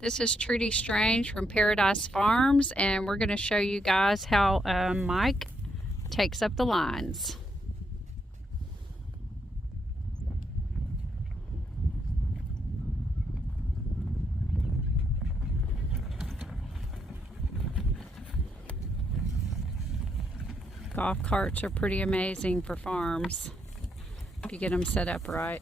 This is Trudy Strange from Paradise Farms, and we're going to show you guys how Mike takes up the lines. Golf carts are pretty amazing for farms if you get them set up right.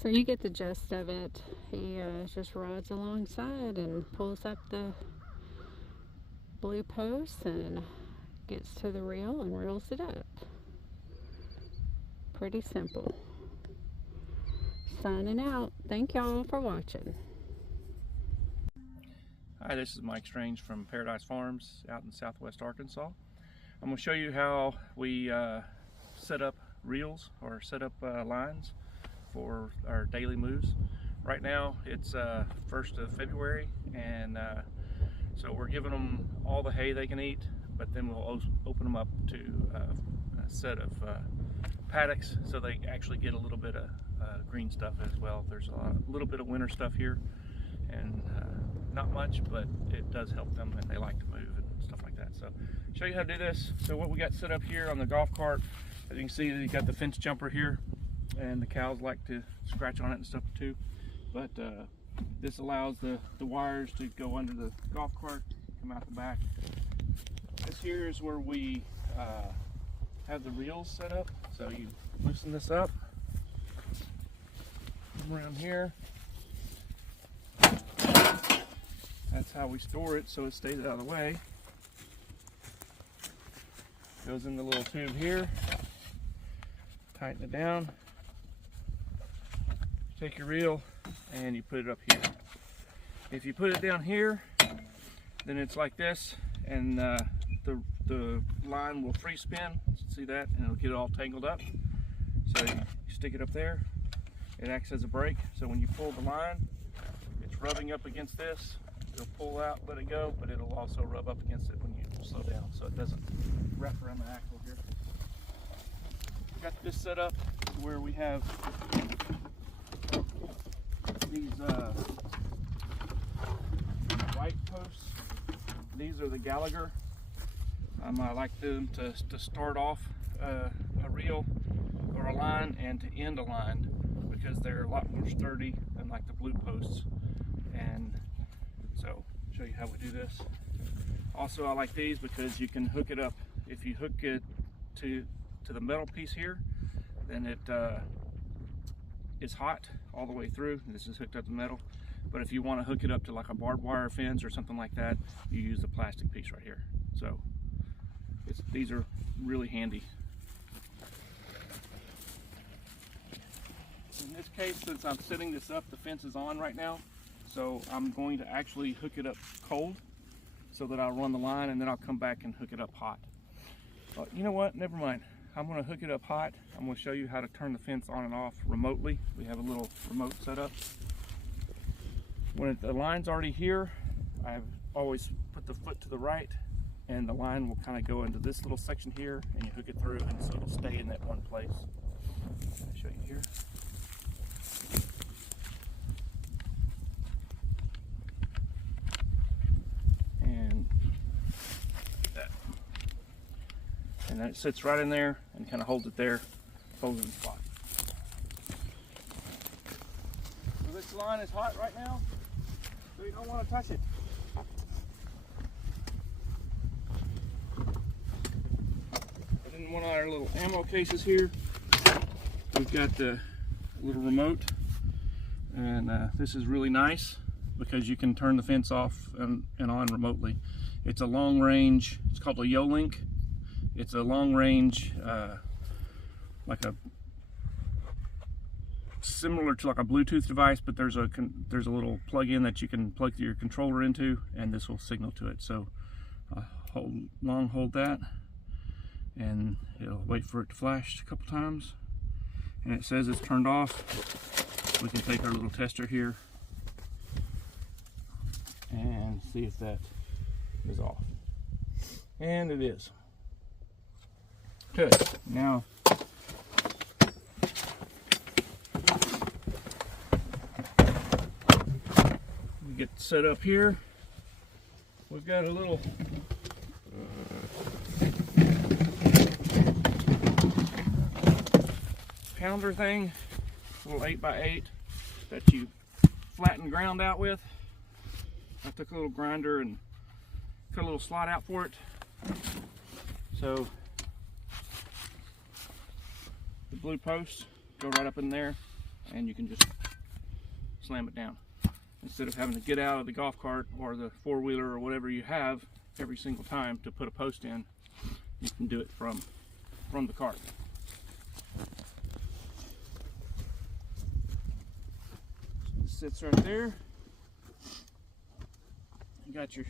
So you get the gist of it. He just rides alongside and pulls up the blue post and gets to the reel and reels it up. Pretty simple. Signing out. Thank y'all for watching. Hi, this is Mike Strange from Paradise Farms out in southwest Arkansas. I'm going to show you how we set up reels or set up lines for our daily moves. Right now it's 1st of February, and so we're giving them all the hay they can eat, but then we'll open them up to a set of paddocks so they actually get a little bit of green stuff as well. There's a little bit of winter stuff here, and not much, but it does help them, and they like to move and stuff like that. So show you how to do this. So what we got set up here on the golf cart, as you can see, you got the fence jumper here, and the cows like to scratch on it and stuff too. But this allows the wires to go under the golf cart, come out the back. This here is where we have the reels set up. So you loosen this up, come around here. That's how we store it so it stays out of the way. Goes in the little tube here. Tighten it down. Take your reel and you put it up here. If you put it down here, then it's like this, and the line will free spin. See that? And it'll get it all tangled up. So you stick it up there. It acts as a brake. So when you pull the line, it's rubbing up against this. It'll pull out, let it go, but it'll also rub up against it when you slow down, so it doesn't wrap around the axle here. Got this set up to where we have these white posts. These are the Gallagher. I like them to start off a reel or a line and to end a line, because they're a lot more sturdy than like the blue posts. And so show you how we do this. Also, I like these because you can hook it up. If you hook it to the metal piece here, then it is hot all the way through. This is hooked up to metal. But if you want to hook it up to like a barbed wire fence or something like that, you use the plastic piece right here. So these are really handy. In this case, since I'm setting this up, the fence is on right now, so I'm going to actually hook it up cold so that I'll run the line, and then I'll come back and hook it up hot. But you know what? Never mind. I'm going to hook it up hot. I'm going to show you how to turn the fence on and off remotely. We have a little remote set up. When the line's already here, I've always put the foot to the right, and the line will kind of go into this little section here, and you hook it through, and so it'll stay in that one place. I'll show you here. And then it sits right in there and kind of holds it there, holds it in spot. line is hot right now, so you don't want to touch it. And in one of our little ammo cases here, we've got the little remote, and this is really nice because you can turn the fence off and on remotely. It's a long range, it's called a Yo-Link. It's a long range, like a similar to like a Bluetooth device, but there's a little plug-in that you can plug your controller into, and this will signal to it. So hold that, and it'll wait for it to flash a couple times, and it says it's turned off. We can take our little tester here and see if that is off, and it is. Good. Now we get set up here. We've got a little pounder thing, a little 8x8 that you flatten ground out with. I took a little grinder and cut a little slot out for it. So the blue posts go right up in there, and you can just slam it down. Instead of having to get out of the golf cart or the four-wheeler or whatever you have every single time to put a post in, you can do it from the cart. So it sits right there. You got your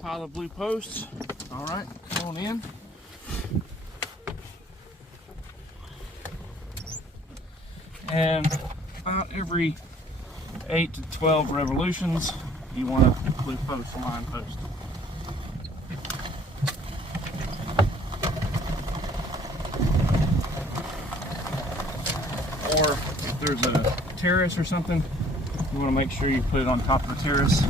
pile of blue posts. All right, come on in. And about every 8 to 12 revolutions, you want a blue post, a line post. Or if there's a terrace or something, you want to make sure you put it on top of the terrace.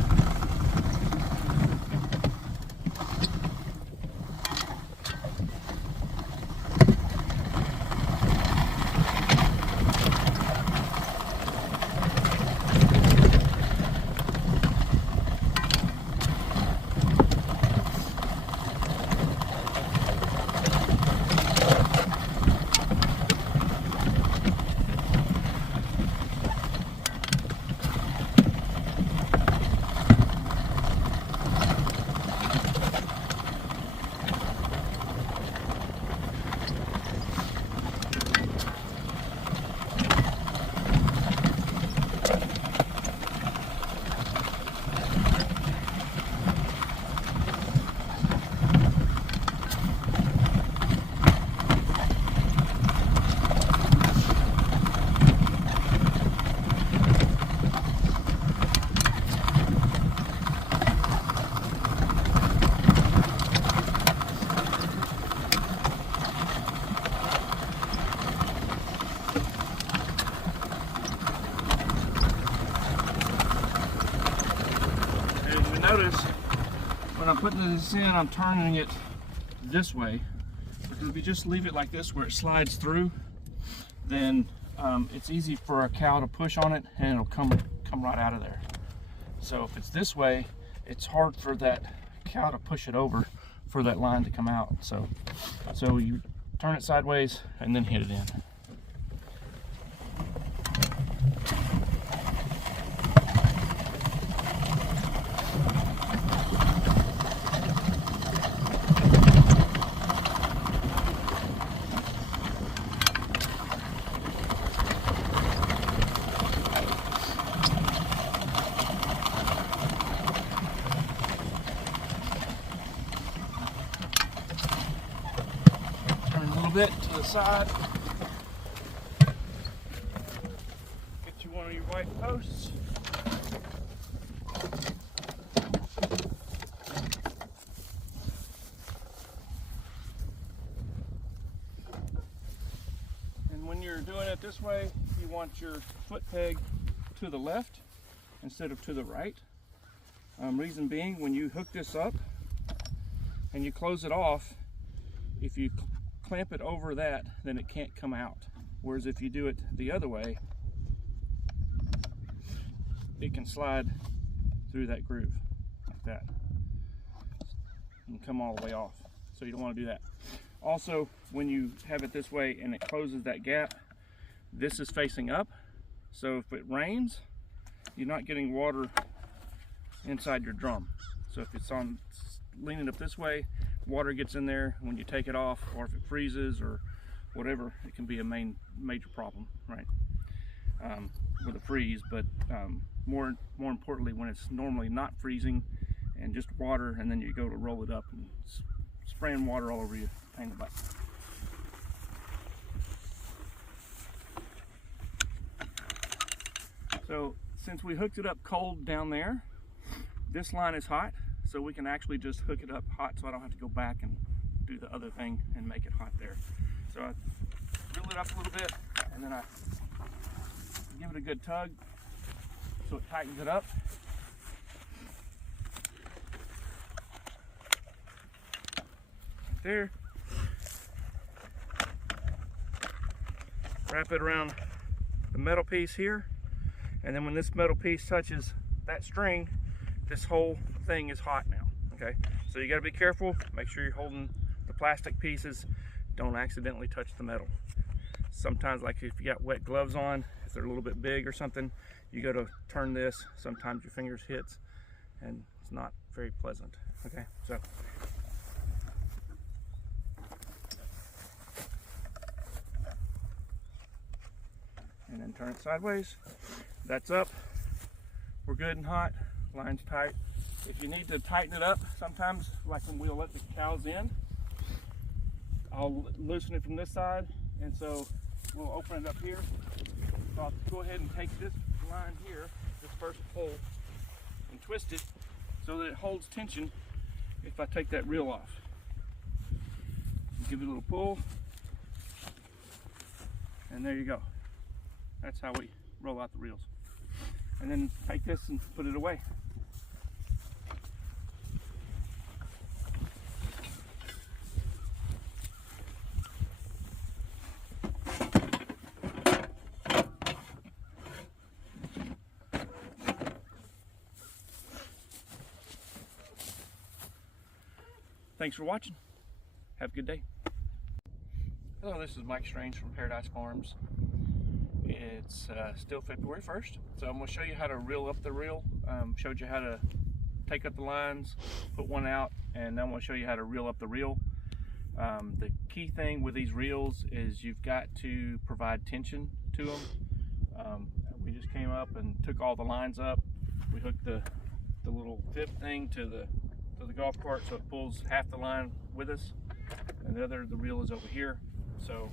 Notice when I'm putting this in, I'm turning it this way, because if you just leave it like this where it slides through, then it's easy for a cow to push on it and it'll come right out of there. So if it's this way, it's hard for that cow to push it over for that line to come out. So you turn it sideways and then hit it in. Bit to the side. Get you one of your white posts. And when you're doing it this way, you want your foot peg to the left instead of to the right. Reason being, when you hook this up and you close it off, if you clamp it over that, then it can't come out. Whereas if you do it the other way, it can slide through that groove like that and come all the way off. So you don't want to do that. Also, when you have it this way and it closes that gap, this is facing up. So if it rains, you're not getting water inside your drum. So if it's on leaning up this way, water gets in there when you take it off, or if it freezes or whatever, it can be a major problem, right? With a freeze, but more importantly, when it's normally not freezing and just water, and then you go to roll it up and spraying water all over you, pain in the butt. So since we hooked it up cold down there, this line is hot, so we can actually just hook it up hot so I don't have to go back and do the other thing and make it hot there. So I reel it up a little bit, and then I give it a good tug so it tightens it up. Right there. Wrap it around the metal piece here, and then when this metal piece touches that string, this whole thing is hot now. Okay, so you got to be careful. Make sure you're holding the plastic pieces. Don't accidentally touch the metal. Sometimes, like if you got wet gloves on, if they're a little bit big or something, you go to turn this, sometimes your fingers hits and it's not very pleasant. Okay, so and then turn it sideways. That's up. We're good and hot. Line's tight. If you need to tighten it up, sometimes, like when we'll let the cows in, I'll loosen it from this side, and so we'll open it up here. So I'll go ahead and take this line here, this first pole, and twist it so that it holds tension if I take that reel off. Give it a little pull, and there you go. That's how we roll out the reels. And then take this and put it away. Thanks for watching. Have a good day. Hello, this is Mike Strange from Paradise Farms. It's still February 1st, so I'm going to show you how to reel up the reel. Showed you how to take up the lines, put one out, and then I'm going to show you how to reel up the reel. The key thing with these reels is you've got to provide tension to them. We just came up and took all the lines up. We hooked the little tip thing to the golf cart so it pulls half the line with us, and the reel is over here. So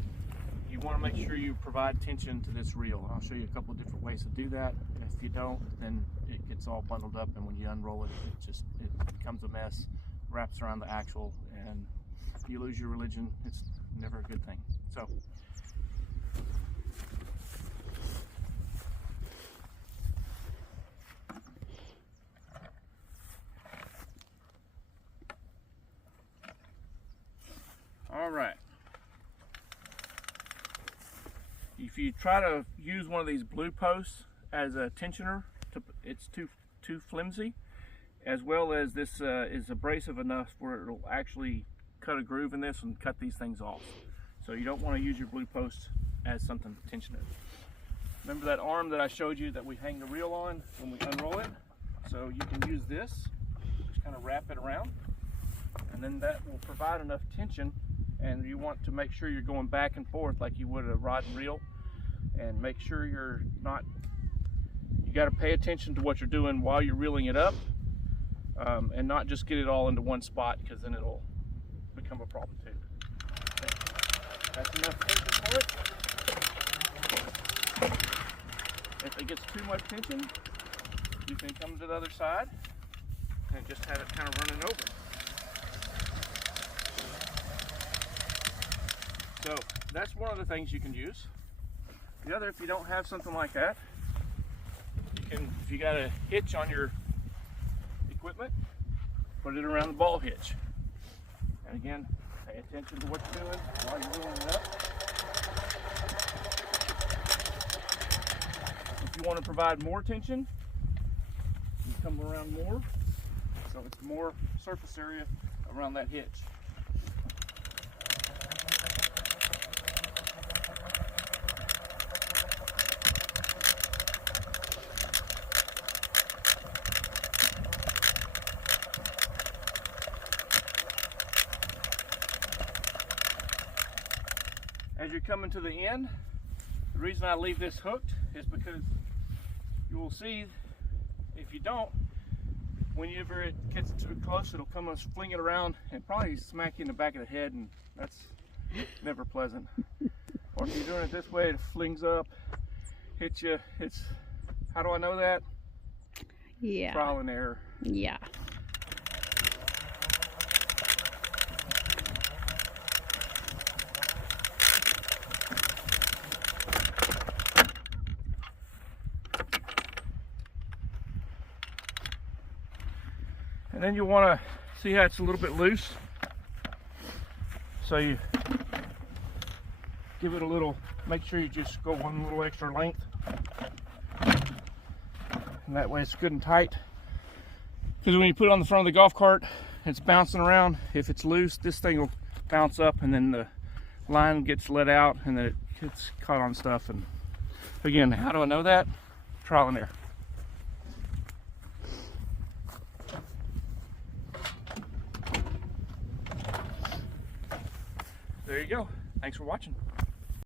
you want to make sure you provide tension to this reel. I'll show you a couple of different ways to do that. If you don't, then it gets all bundled up, and when you unroll it, it becomes a mess, wraps around the axle, and if you lose your religion, it's never a good thing. So all right. If you try to use one of these blue posts as a tensioner, it's too flimsy, as well as this is abrasive enough where it'll actually cut a groove in this and cut these things off. So you don't want to use your blue post as something to tension it. Remember that arm that I showed you that we hang the reel on when we unroll it? So you can use this, just kind of wrap it around, and then that will provide enough tension. And you want to make sure you're going back and forth like you would a rod and reel, and make sure you got to pay attention to what you're doing while you're reeling it up, and not just get it all into one spot, because then it'll become a problem too. Okay. That's enough tension for it. If it gets too much tension, you can come to the other side and just have it kind of running over. So that's one of the things you can use. The other, if you don't have something like that, you can, if you got a hitch on your equipment, put it around the ball hitch. And again, pay attention to what you're doing while you're reeling it up. If you want to provide more tension, You come around more, so it's more surface area around that hitch. As you're coming to the end, the reason I leave this hooked is because you will see, if you don't, whenever it gets too close, it'll come and fling it around and probably smack you in the back of the head, and that's never pleasant. Or if you're doing it this way, it flings up, hits you. It's, how do I know that? Yeah. Trial and error. Yeah. And then you want to see how it's a little bit loose. So you give it a little, make sure you just go one little extra length. And that way it's good and tight. Because when you put it on the front of the golf cart, it's bouncing around. If it's loose, this thing will bounce up and then the line gets let out and then it gets caught on stuff. And again, how do I know that? Trial and error. There you go. Thanks for watching.